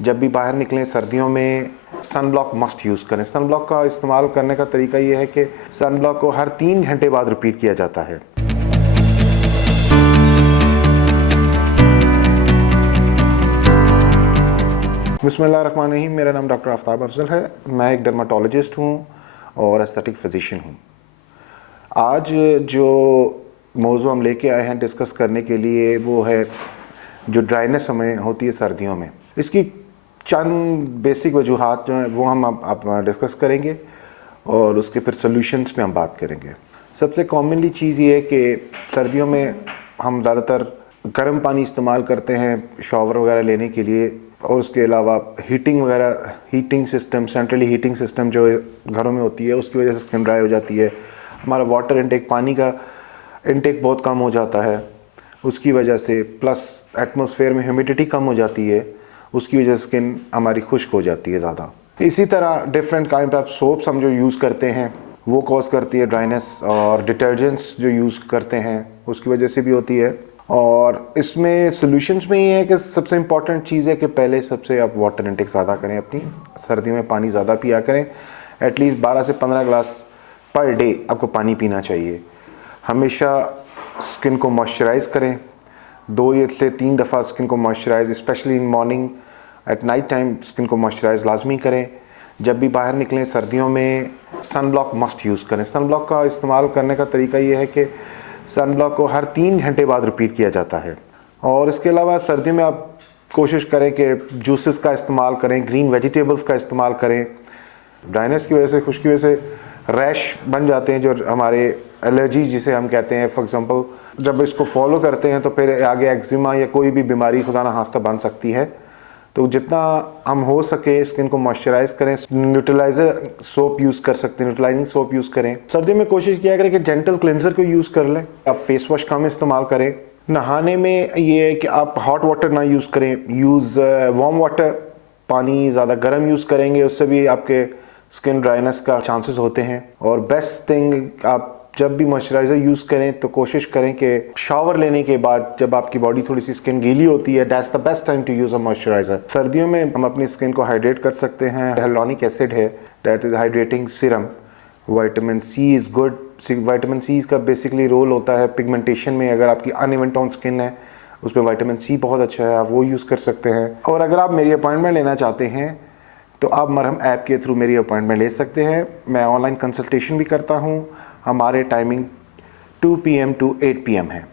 जब भी बाहर निकलें सर्दियों में सन ब्लॉक मस्ट यूज़ करें। सन ब्लॉक का इस्तेमाल करने का तरीका ये है कि सन ब्लॉक को हर 3 घंटे बाद रिपीट किया जाता है। बिस्मिल्लाहिर्रहमानिर्रहीम। मेरा नाम डॉक्टर आफ्ताब अफजल है। मैं एक डर्माटोलॉजिस्ट हूँ और एस्थेटिक फिजिशियन हूँ। आज जो मौजू हम लेके आए हैं डिस्कस करने के लिए वो है जो ड्राइनेस हमें होती है सर्दियों में। इसकी चंद बेसिक वजूहात जो हैं वो हम आप डिस्कस करेंगे और उसके फिर सोल्यूशंस पे हम बात करेंगे। सबसे कॉमनली चीज़ ये है कि सर्दियों में हम ज़्यादातर गर्म पानी इस्तेमाल करते हैं शावर वगैरह लेने के लिए, और उसके अलावा heating system, centrally heating system जो घरों में होती है उसकी वजह से स्किन ड्राई हो जाती है। हमारा वाटर इनटेक, पानी का इनटेक बहुत कम हो जाता है उसकी वजह से, प्लस एटमॉस्फेयर में ह्यूमिडिटी कम हो जाती है, उसकी वजह से स्किन हमारी खुश्क हो जाती है ज़्यादा। इसी तरह डिफरेंट काइंड ऑफ सोप्स हम जो यूज़ करते हैं वो कॉज करती है ड्राइनेस, और डिटर्जेंट्स जो यूज़ करते हैं उसकी वजह से भी होती है। और इसमें सॉल्यूशंस में ये है कि सबसे इम्पॉर्टेंट चीज़ है कि पहले सबसे आप वाटर इनटेक ज़्यादा करें, अपनी सर्दियों में पानी ज़्यादा पिया करें। एटलीस्ट 12 से 15 ग्लास पर डे आपको पानी पीना चाहिए। हमेशा स्किन को मॉइस्चराइज़ करें, 2 से 3 दफ़ा स्किन को moisturise, specially in morning, at night time skin को मॉइस्चराइज़ लाजमी करें। जब भी बाहर निकलें सर्दियों में सन ब्लॉक मस्ट यूज़ करें। सन ब्लॉक का इस्तेमाल करने का तरीका ये है कि सन ब्लॉक को हर 3 घंटे बाद रिपीट किया जाता है। और इसके अलावा सर्दियों में आप कोशिश करें कि जूसेस का इस्तेमाल करें, ग्रीन वेजिटेबल्स का इस्तेमाल करें। ड्राइनेस की वजह से, खुश्की की वजह से रैश बन जाते हैं जो हमारे एलर्जी जिसे हम कहते हैं। फॉर एग्जांपल जब इसको फॉलो करते हैं तो फिर आगे एक्जिमा या कोई भी बीमारी खुदा ना खास्ता बन सकती है। तो जितना हम हो सके स्किन को मॉइस्चराइज़ करें। न्यूट्रलाइजर सोप यूज़ कर सकते हैं, न्यूट्रलाइजिंग सोप यूज़ करें। सर्दी में कोशिश किया करें कि जेंटल क्लेंजर को यूज़ कर लें। आप फेस वॉश कम इस्तेमाल करें। नहाने में ये है कि आप हॉट वाटर ना यूज़ करें, वार्म वाटर। पानी ज़्यादा गर्म यूज़ करेंगे उससे भी आपके स्किन ड्राइनेस का चांसेस होते हैं। और बेस्ट थिंग, आप जब भी मॉइस्चराइज़र यूज़ करें तो कोशिश करें कि शावर लेने के बाद जब आपकी बॉडी थोड़ी सी स्किन गीली होती है, that's the best time to use a moisturiser. सर्दियों में हम अपनी स्किन को हाइड्रेट कर सकते हैं। hyaluronic एसिड है, that is hydrating serum. Vitamin C is good. Vitamin C का बेसिकली रोल होता है पिगमेंटेशन में। अगर आपकी अनइवन टोन स्किन है उस पर विटामिन सी बहुत अच्छा है, आप वो यूज़ कर सकते हैं। और अगर आप मेरी अपॉइंटमेंट लेना चाहते हैं तो आप मरहम ऐप के थ्रू मेरी अपॉइंटमेंट ले सकते हैं। मैं ऑनलाइन कंसल्टेशन भी करता हूँ। हमारे टाइमिंग 2 PM to 8 PM है।